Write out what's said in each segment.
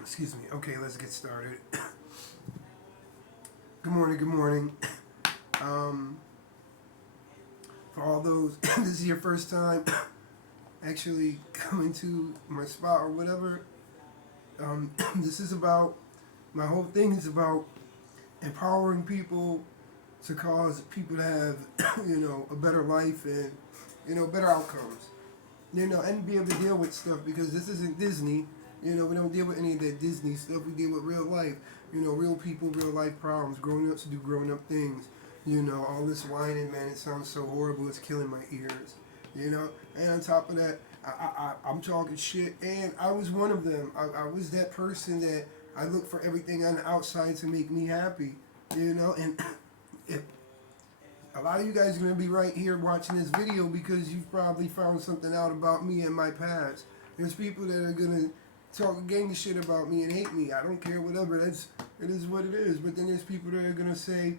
Excuse me. Okay, let's get started. Good morning. Good morning. Um, for all those, this is your first time actually coming to my spot or whatever. This is about my whole thing is about empowering people to cause people to have, a better life and, better outcomes. And be able to deal with stuff because this isn't Disney. We don't deal with any of that Disney stuff. We deal with real life. Real people, real life problems. Grown ups do grown up things. All this whining, man, it sounds so horrible. It's killing my ears. And on top of that, I'm talking shit. And I was one of them. I was that person that I look for everything on the outside to make me happy. And if a lot of you guys are going to be right here watching this video because you've probably found something out about me and my past. There's people that are going to talk gang shit about me and hate me. I don't care, whatever. It is what it is. But then there's people that are going to say,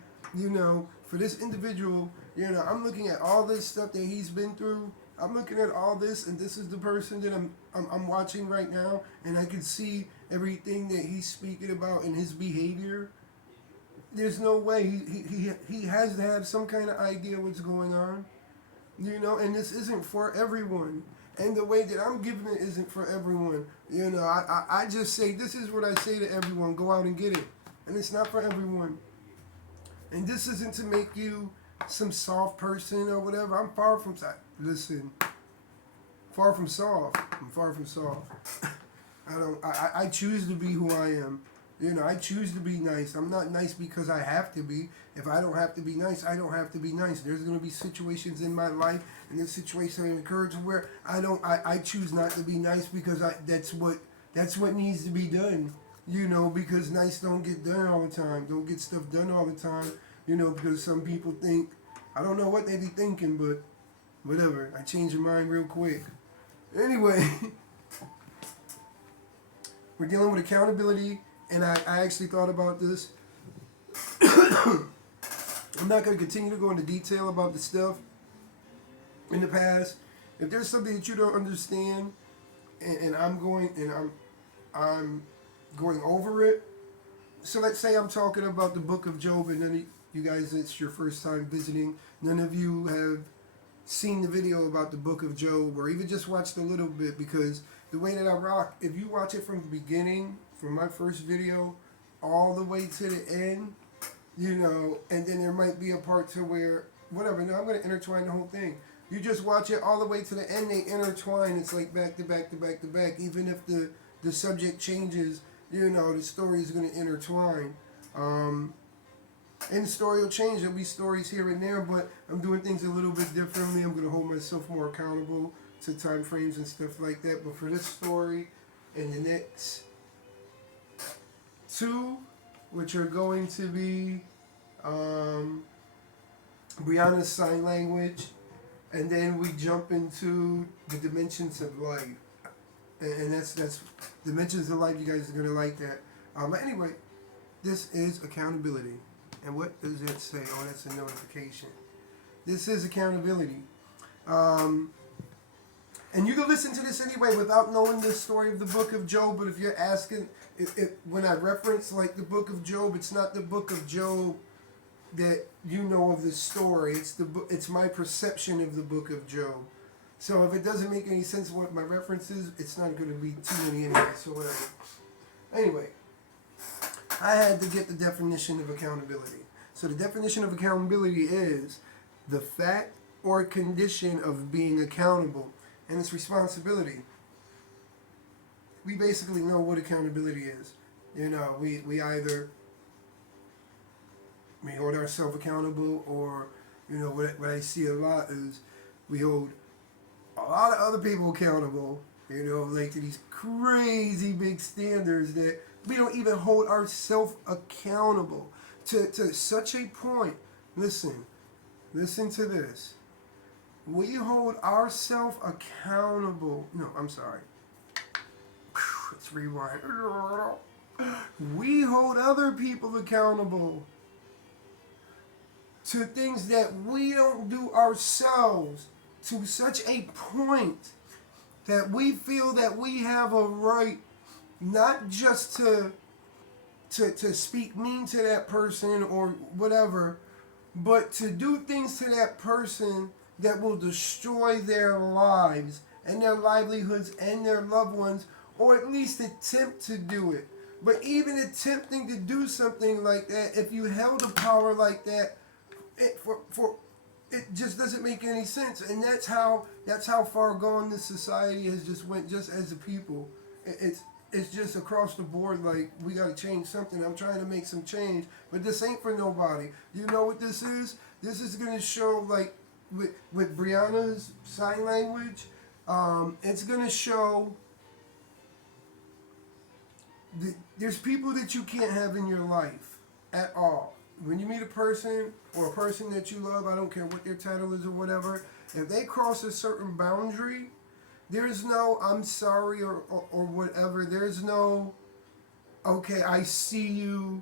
for this individual, I'm looking at all this stuff that he's been through. I'm looking at all this, and this is the person that I'm watching right now, and I can see everything that he's speaking about in his behavior. There's no way he has to have some kind of idea what's going on, and this isn't for everyone. And the way that I'm giving it isn't for everyone. I just say, this is what I say to everyone, go out and get it. And it's not for everyone. And this isn't to make you some soft person or whatever. I'm far from, listen, far from soft. I'm far from soft. I choose to be who I am. I choose to be nice. I'm not nice because I have to be. If I don't have to be nice, I don't have to be nice. There's going to be situations in my life, and this situation occurs where I choose not to be nice because that's what needs to be done. Because nice don't get done all the time. Don't get stuff done all the time. Because some people think, I don't know what they be thinking, but whatever. I change your mind real quick. Anyway, we're dealing with accountability. And I actually thought about this. I'm not going to continue to go into detail about the stuff in the past. If there's something that you don't understand, and I'm going over it. So let's say I'm talking about the Book of Job, and none of you guys, it's your first time visiting. None of you have seen the video about the Book of Job, or even just watched a little bit, because the way that I rock, if you watch it from the beginning, from my first video all the way to the end, and then there might be a part to where, whatever, no, I'm going to intertwine the whole thing. You just watch it all the way to the end, they intertwine, it's like back to back to back to back. Even if the subject changes, the story is going to intertwine. And the story will change, there'll be stories here and there, but I'm doing things a little bit differently. I'm going to hold myself more accountable to time frames and stuff like that. But for this story and the next two, which are going to be Brianna's sign language, and then we jump into the dimensions of life, and that's dimensions of life. You guys are gonna like that. But anyway, this is accountability, and what does that say? Oh, that's a notification. This is accountability. And you can listen to this anyway without knowing the story of the Book of Job. But if you're asking, when I reference like the Book of Job, it's not the Book of Job that you know of the story. It's my perception of the Book of Job. So if it doesn't make any sense what my reference is, it's not going to be too many anyway. So whatever. Anyway, I had to get the definition of accountability. So the definition of accountability is the fact or condition of being accountable. And it's responsibility. We basically know what accountability is. We either hold ourselves accountable, or what I see a lot is we hold a lot of other people accountable. Like to these crazy big standards that we don't even hold ourselves accountable to such a point. Listen to this. We hold ourselves accountable. No, I'm sorry. Let's rewind. We hold other people accountable to things that we don't do ourselves to such a point that we feel that we have a right not just to speak mean to that person or whatever, but to do things to that person that will destroy their lives and their livelihoods and their loved ones, or at least attempt to do it. But even attempting to do something like that, if you held a power like that, it just doesn't make any sense. And that's how far gone this society has just went. Just as a people, it's just across the board. Like, we got to change something. I'm trying to make some change, but this ain't for nobody. You know what this is? This is gonna show, like, with Brianna's sign language. It's gonna show. There's people that you can't have in your life at all. When you meet a person or a person that you love, I don't care what their title is or whatever, if they cross a certain boundary, there's no I'm sorry or whatever. There's no, okay, I see you,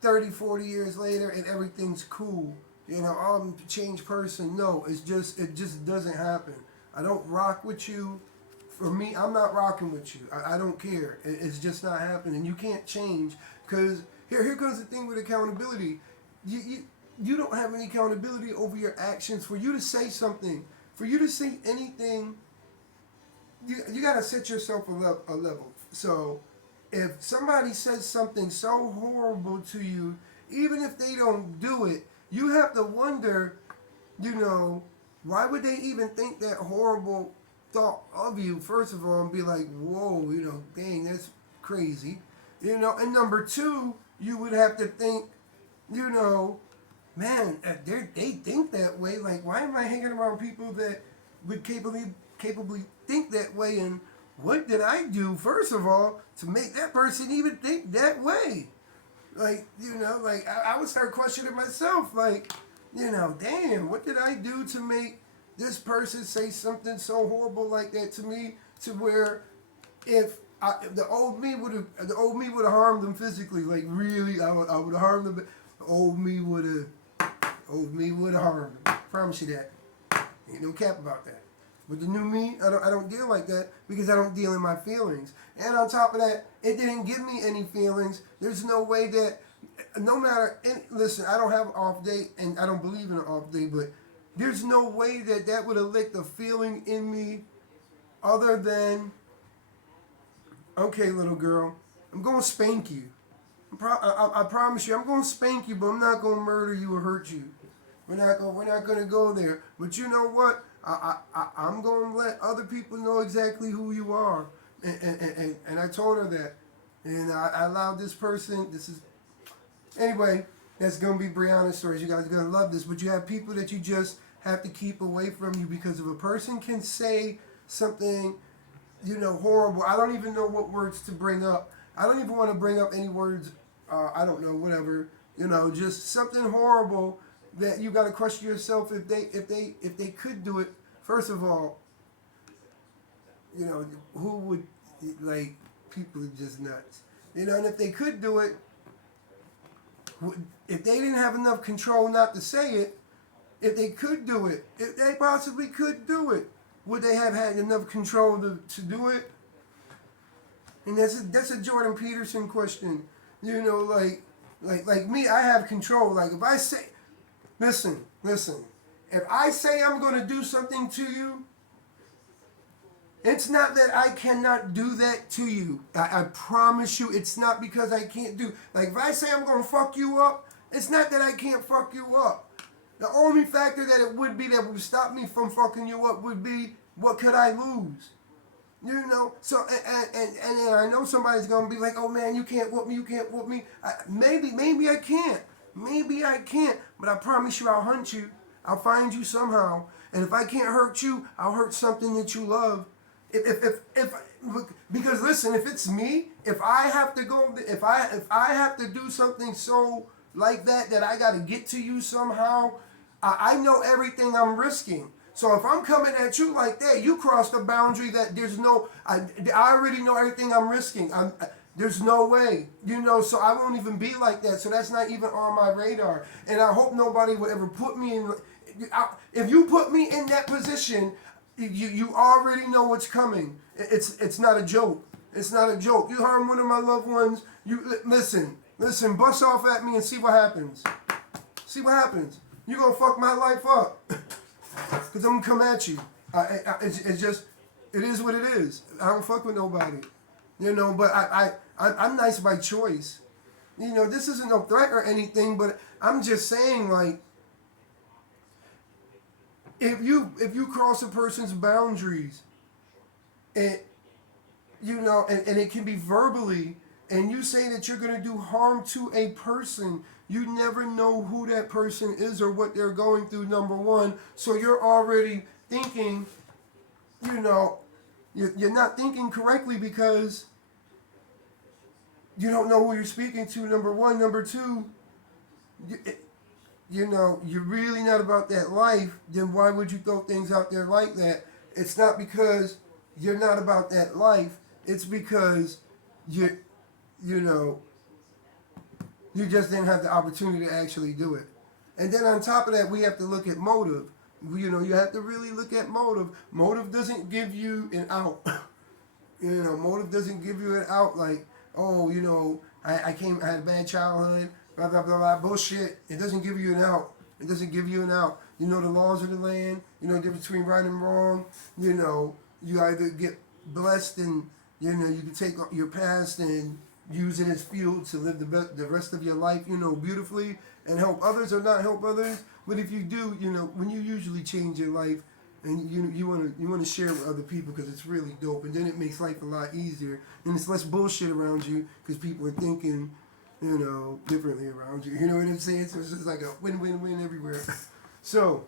30, 40 years later and everything's cool. I'm a changed person. No, it just doesn't happen. I don't rock with you. For me, I'm not rocking with you. I don't care. It's just not happening. You can't change, because here comes the thing with accountability. You don't have any accountability over your actions. For you to say something, for you to say anything, you got to set yourself a level. So if somebody says something so horrible to you, even if they don't do it, you have to wonder, why would they even think that horrible thought of you, first of all, and be like, whoa, dang, that's crazy. And number two, you would have to think, man, they think that way. Like, why am I hanging around people that would capably think that way? And what did I do, first of all, to make that person even think that way? Like, I would start questioning myself. Like, damn, what did I do to make this person say something so horrible like that to me, to where if the old me would have harmed them physically, like, really, I would have harmed them. The old me would have harmed them. I promise you that. Ain't no cap about that. With the new me, I don't deal like that, because I don't deal in my feelings. And on top of that, it didn't give me any feelings. There's no way that, no matter, listen, I don't have an off day, and I don't believe in an off day, but there's no way that would have licked a feeling in me other than, okay, little girl, I'm going to spank you. I promise you, I'm going to spank you, but I'm not going to murder you or hurt you. We're not going to go there. But you know what? I'm going to let other people know exactly who you are. And I told her that. And I allowed this person, anyway, that's going to be Brianna's stories. You guys are going to love this. But you have people that you just have to keep away from you, because if a person can say something, horrible, I don't even know what words to bring up. I don't even want to bring up any words, I don't know, whatever, just something horrible that you got to question yourself if they could do it. First of all, who would, like, people are just nuts. And if they could do it, if they didn't have enough control not to say it, if they could do it, if they possibly could do it, would they have had enough control to do it? And that's a Jordan Peterson question. Like me, I have control. Like, if I say, listen, if I say I'm going to do something to you, it's not that I cannot do that to you. I promise you, it's not because I can't do. Like, if I say I'm going to fuck you up, it's not that I can't fuck you up. The only factor that it would be that would stop me from fucking you up would be, what could I lose? So, and I know somebody's going to be like, oh man, you can't whoop me. Maybe I can't. Maybe I can't. But I promise you, I'll hunt you. I'll find you somehow. And if I can't hurt you, I'll hurt something that you love. Because listen, if it's me, if I have to do something so like that I got to get to you somehow, I know everything I'm risking. So if I'm coming at you like that, you cross the boundary that I already know everything I'm risking. There's no way, so I won't even be like that. So that's not even on my radar. And I hope nobody would ever put me in, if you put me in that position, You already know what's coming. It's not a joke. It's not a joke. You harm one of my loved ones. You listen. Bust off at me and see what happens. See what happens. You gonna fuck my life up, cause I'm gonna come at you. It's just, it is what it is. I don't fuck with nobody, But I'm nice by choice. This isn't no threat or anything, but I'm just saying, like, if you cross a person's boundaries, and and it can be verbally, and you say that you're gonna do harm to a person, you never know who that person is or what they're going through. Number one, so you're already thinking, you're not thinking correctly because you don't know who you're speaking to. Number one. Number two, you're really not about that life. Then why would you throw things out there like that? It's not because you're not about that life. It's because you just didn't have the opportunity to actually do it. And then on top of that, we have to look at motive. You have to really look at motive. Motive doesn't give you an out. Motive doesn't give you an out like, oh, I had a bad childhood, blah, blah, blah, blah, bullshit. It doesn't give you an out. It doesn't give you an out. The laws of the land, the difference between right and wrong. You either get blessed and, you can take your past and use it as fuel to live the rest of your life, beautifully and help others or not help others. But if you do, when you usually change your life and you want to share with other people because it's really dope, and then it makes life a lot easier and it's less bullshit around you because people are thinking, differently around you. You know what I'm saying? So it's just like a win-win-win everywhere. So,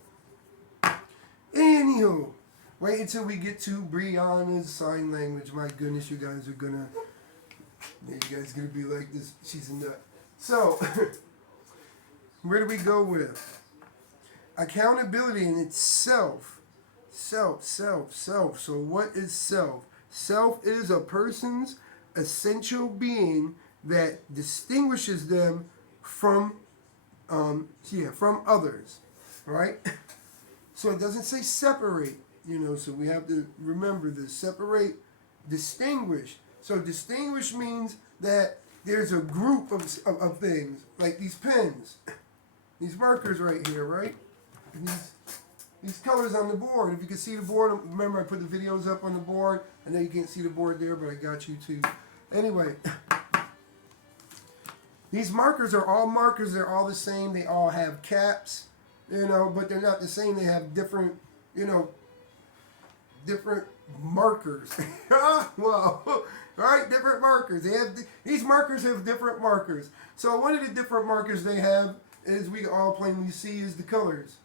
anywho, wait until we get to Brianna's sign language. My goodness, you guys are gonna be like this. She's a nut. So, where do we go with? Accountability in itself. Self. So what is self? Self is a person's essential being that distinguishes them from others. Right? So it doesn't say separate, so we have to remember this. Separate, distinguish. So distinguish means that there's a group of things, like these pens, these markers right here, right? And these colors on the board. If you can see the board, remember I put the videos up on the board. I know you can't see the board there, but I got you too. Anyway, these markers are all markers. They're all the same. They all have caps, but they're not the same. They have different, different markers. Wow. Right? Different markers. These markers have different markers. So one of the different markers they have, as we all plainly see, is the colors.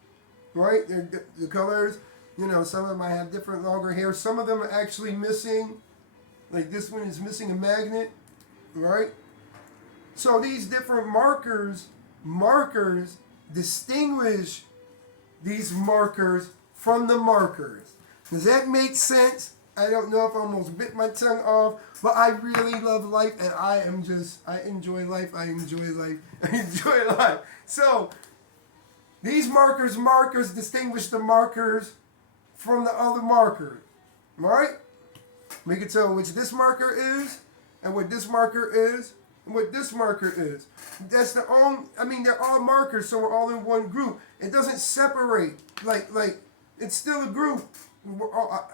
Right? The colors, some of them might have different longer hair. Some of them are actually missing. Like this one is missing a magnet. Right? So these different markers distinguish these markers from the markers. Does that make sense? I don't know if I almost bit my tongue off, but I really love life, and I enjoy life. I enjoy life. So, these markers distinguish the markers from the other markers. Right? We can tell which this marker is, and what this marker is, and what this marker is. They're all markers, so we're all in one group. It doesn't separate. Like it's still a group.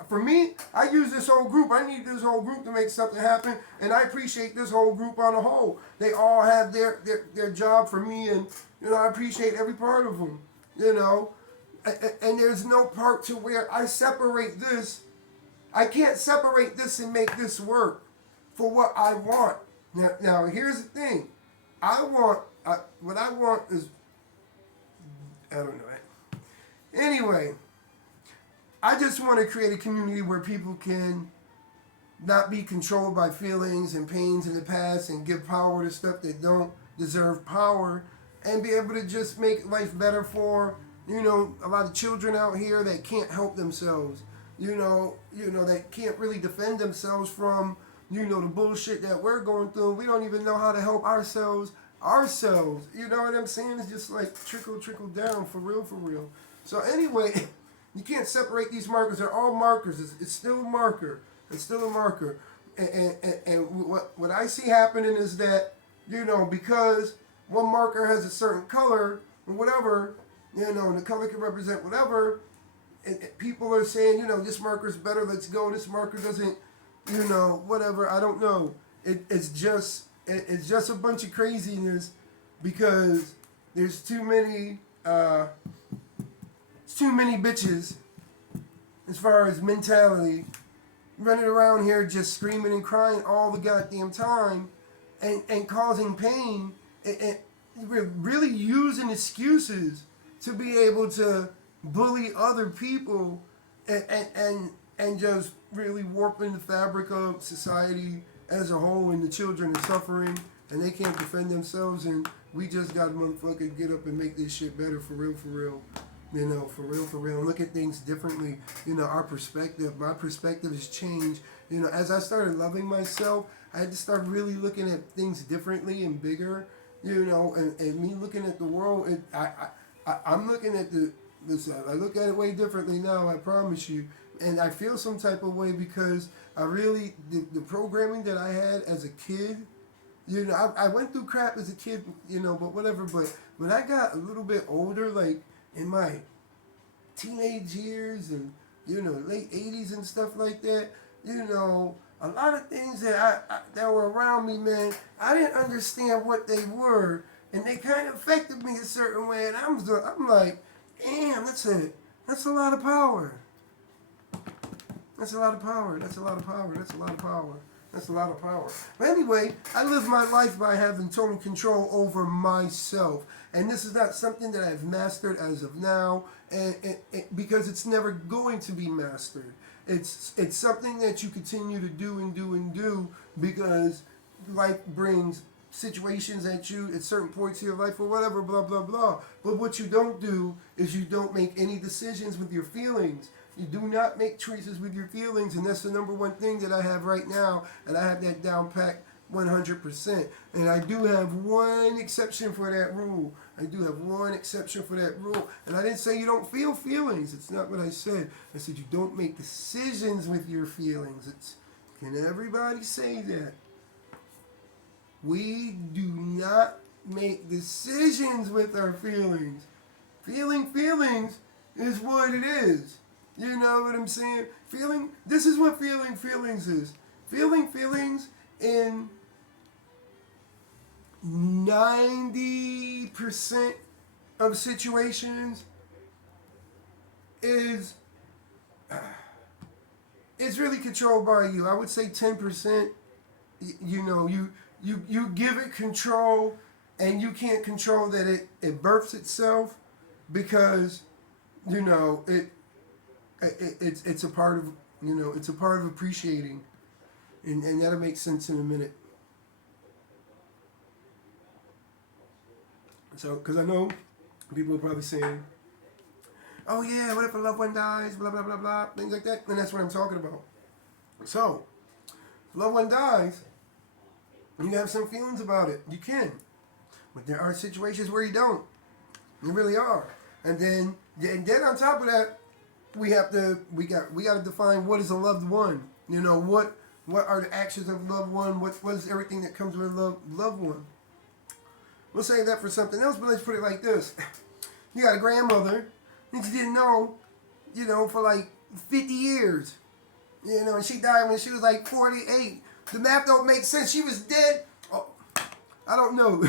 For me, I use this whole group. I need this whole group to make something happen, and I appreciate this whole group on a whole. They all have their job for me, and I appreciate every part of them. And there's no part to where I separate this. I can't separate this and make this work for what I want. Now here's the thing. What I want is, I don't know. Anyway, I just want to create a community where people can not be controlled by feelings and pains in the past and give power to stuff that don't deserve power, and be able to just make life better for, a lot of children out here that can't help themselves, that can't really defend themselves from, the bullshit that we're going through. We don't even know how to help ourselves. You know what I'm saying? It's just like trickle down, for real. So anyway, You can't separate these markers. They're all markers. It's still a marker. It's still a marker. And what I see happening is that, because one marker has a certain color or whatever, and the color can represent whatever, and people are saying, this marker's better, let's go. This marker doesn't, whatever. I don't know. It's just a bunch of craziness because there's too many bitches as far as mentality running around here just screaming and crying all the goddamn time and causing pain and really using excuses to be able to bully other people and just really warping the fabric of society as a whole, and the children are suffering and they can't defend themselves, and we just got to motherfucking get up and make this shit better for real, for real. For real. Look at things differently. My perspective has changed. As I started loving myself, I had to start really looking at things differently and bigger. And me looking at the world, I'm looking at I look at it way differently now, I promise you. And I feel some type of way because I really, the programming that I had as a kid, I went through crap as a kid, but whatever. But when I got a little bit older, like in my teenage years and, late 80s and stuff like that, a lot of things that that were around me, man, I didn't understand what they were, and they kind of affected me a certain way, and I'm like, damn, that's a lot of power. That's a lot of power. That's a lot of power. That's a lot of power. That's a lot of power. But anyway, I live my life by having total control over myself. And this is not something that I've mastered as of now, and because it's never going to be mastered. It's something that you continue to do and do and do because life brings situations at you at certain points of your life or whatever, blah, blah, blah. But what you don't do is you don't make any decisions with your feelings. You do not make choices with your feelings, and that's the number one thing that I have right now, and I have that down packed 100%. And I do have one exception for that rule. I do have one exception for that rule. And I didn't say you don't feel feelings. It's not what I said. I said you don't make decisions with your feelings. Can everybody say that? We do not make decisions with our feelings. Feeling feelings is what it is. You know what I'm saying? This is what feeling feelings is. Feeling feelings in 90% of situations is really controlled by you. I would say 10%, you give it control, and you can't control that it births itself because, it's a part of, it's a part of appreciating, and that'll make sense in a minute. So, because I know people are probably saying, oh yeah, what if a loved one dies, blah, blah, blah, blah, things like that, and that's what I'm talking about. So, if a loved one dies, you have some feelings about it. You can. But there are situations where you don't. You really are. And then on top of that, we got to define what is a loved one. What are the actions of a loved one? What is everything that comes with a loved one? We'll save that for something else, but let's put it like this. You got a grandmother that you didn't know, for like 50 years. And she died when she was like 48. The math don't make sense. She was dead. Oh, I don't know.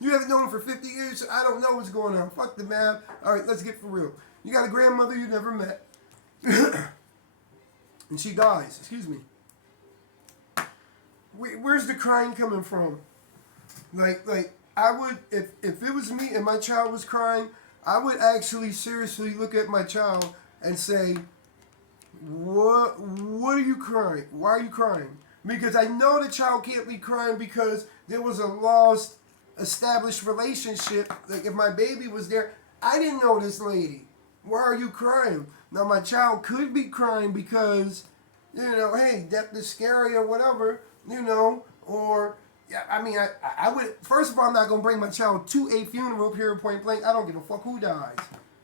You haven't known her for 50 years, so I don't know what's going on. Fuck the math. All right, let's get for real. You got a grandmother you never met. And she dies. Excuse me. Where's the crying coming from? Like I would, if it was me and my child was crying, I would actually seriously look at my child and say, what are you crying? Why are you crying? Because I know the child can't be crying because there was a lost established relationship. Like if my baby was there, I didn't know this lady. Why are you crying? Now my child could be crying because, hey, death is scary or whatever, or I would, first of all, I'm not going to bring my child to a funeral, period, point blank. I don't give a fuck who dies.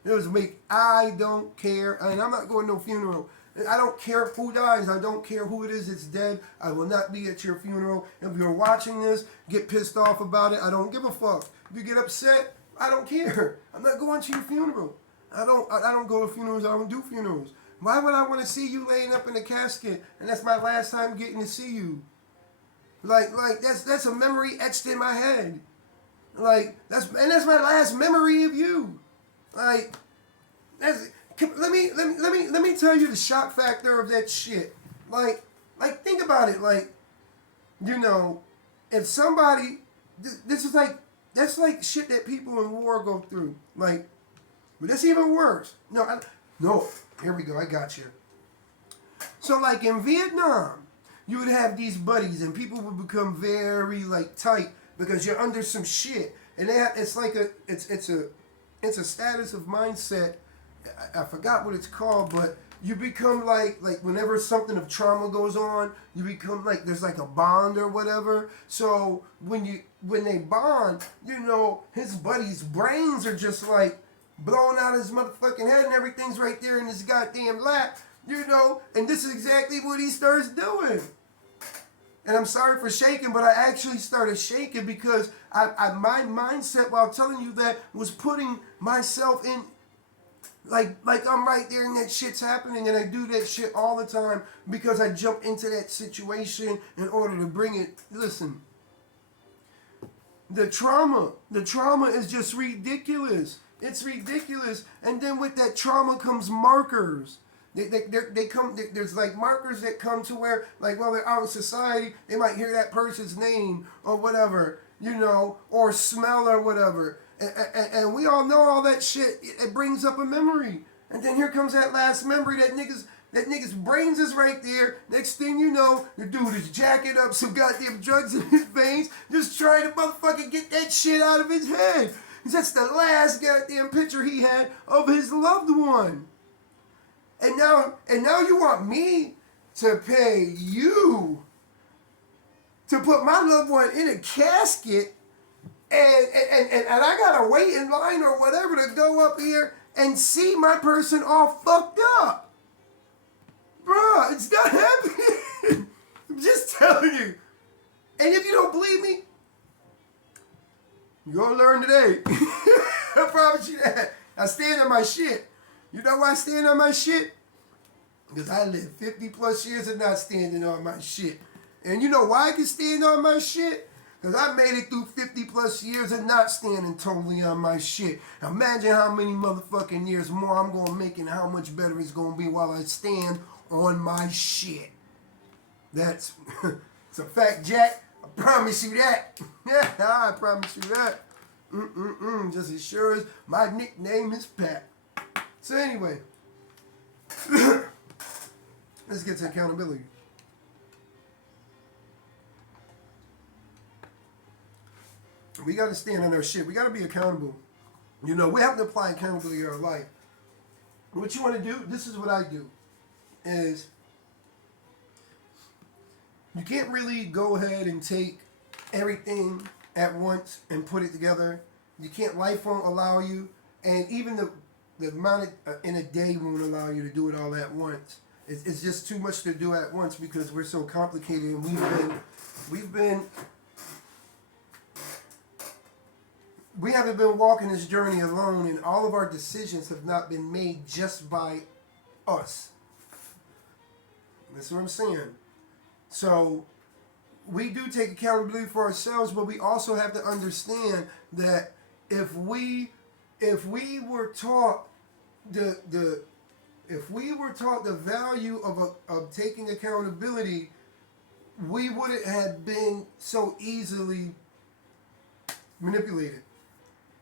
It was make. I don't care, and I'm not going to no funeral. I don't care who dies. I don't care who it is that's dead. I will not be at your funeral. If you're watching this, get pissed off about it. I don't give a fuck. If you get upset, I don't care. I'm not going to your funeral. I don't go to funerals. I don't do funerals. Why would I want to see you laying up in a casket and that's my last time getting to see you? Like that's a memory etched in my head. Like that's my last memory of you. Like let me tell you the shock factor of that shit. Like think about it. Like, you know, if somebody, this is like, that's like shit that people in war go through. Like, but that's even worse. No, here we go. I got you. So like in Vietnam, you would have these buddies and people would become very like tight because you're under some shit. And it's like it's a status of mindset. I forgot what it's called, but you become like whenever something of trauma goes on, you become like there's like a bond or whatever. So when they bond, you know, his buddy's brains are just like blowing out his motherfucking head and everything's right there in his goddamn lap, you know, and this is exactly what he starts doing. And I'm sorry for shaking, but I actually started shaking because my mindset while telling you that was putting myself in, like I'm right there and that shit's happening, and I do that shit all the time because I jump into that situation in order to bring it. Listen, the trauma is just ridiculous. It's ridiculous. And then with that trauma comes markers. They come. There's like markers that come to where, like, while they're out in society, they might hear that person's name or whatever, you know, or smell or whatever. And we all know all that shit. It brings up a memory. And then here comes that last memory. That nigga's brains is right there. Next thing you know, the dude is jacking up some goddamn drugs in his veins, just trying to motherfucking get that shit out of his head. That's the last goddamn picture he had of his loved one. And now you want me to pay you to put my loved one in a casket, and I gotta wait in line or whatever to go up here and see my person all fucked up. Bruh, it's not happening. I'm just telling you. And if you don't believe me, you're gonna learn today. I promise you that. I stand on my shit. You know why I stand on my shit? Because I lived 50 plus years of not standing on my shit. And you know why I can stand on my shit? Because I made it through 50 plus years of not standing totally on my shit. Now imagine how many motherfucking years more I'm going to make and how much better it's going to be while I stand on my shit. That's it's a fact, Jack. I promise you that. Yeah, I promise you that. Just as sure as my nickname is Pat. So anyway, let's get to accountability. We got to stand on our shit. We got to be accountable. You know, we have to apply accountability in our life. What you want to do, this is what I do, is you can't really go ahead and take everything at once and put it together. You can't, life won't allow you, and even the amount in a day won't allow you to do it all at once. It's just too much to do at once because we're so complicated, and we haven't been walking this journey alone, and all of our decisions have not been made just by us. That's what I'm saying. So we do take accountability for ourselves, but we also have to understand that if we were taught the value of taking accountability, we wouldn't have been so easily manipulated.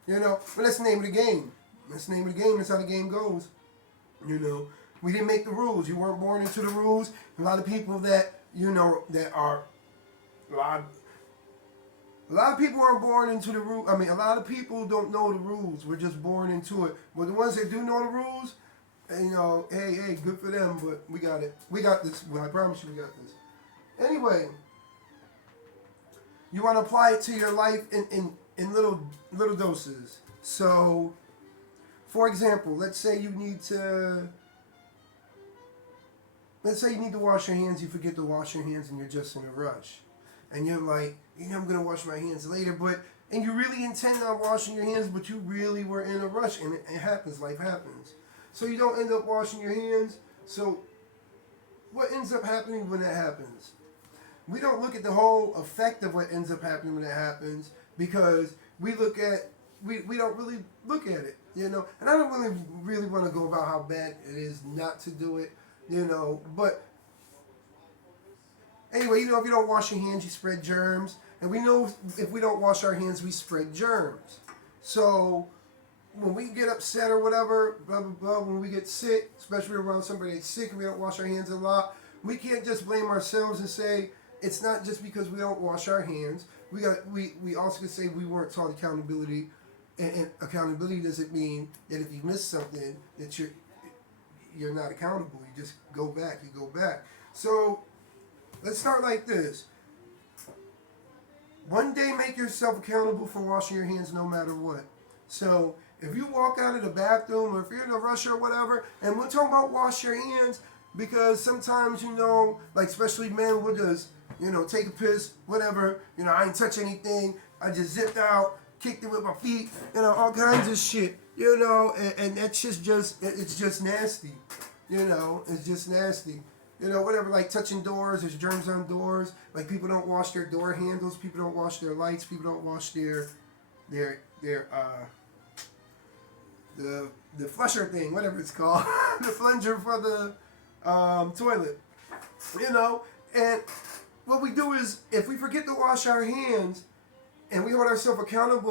You know, but that's the name of the game. That's the name of the game. That's how the game goes. You know, we didn't make the rules. You weren't born into the rules. A lot of people that, you know, that are, a lot of people aren't born into the rules. I mean, a lot of people don't know the rules. We're just born into it. But the ones that do know the rules, you know, hey, good for them. But we got it. We got this. Well, I promise you we got this. Anyway, you want to apply it to your life in little doses. So, For example, let's say you need to wash your hands, you forget to wash your hands and you're just in a rush. And you're like, I'm going to wash my hands later, and you really intend on washing your hands, but you really were in a rush, and it happens, life happens. So you don't end up washing your hands. So what ends up happening when that happens? We don't look at the whole effect of what ends up happening when it happens, because we don't really look at it, And I don't really want to go about how bad it is not to do it, but anyway, if you don't wash your hands, you spread germs. And we know if we don't wash our hands, we spread germs. So when we get upset or whatever, blah, blah, blah, when we get sick, especially around somebody that's sick and we don't wash our hands a lot, we can't just blame ourselves and say, it's not just because we don't wash our hands. We also could say we weren't taught accountability. And accountability doesn't mean that if you miss something, that you're not accountable. You just go back. So let's start like this. One day, make yourself accountable for washing your hands no matter what. So if you walk out of the bathroom or if you're in a rush or whatever, and we're talking about wash your hands, because sometimes, like especially men will just, take a piss, whatever, I ain't touch anything, I just zipped out, kicked it with my feet, all kinds of shit, and that's it's just nasty, it's just nasty. Whatever, like touching doors, there's germs on doors. Like people don't wash their door handles, people don't wash their lights, people don't wash the flusher thing, whatever it's called, the plunger for the toilet. And what we do is if we forget to wash our hands and we hold ourselves accountable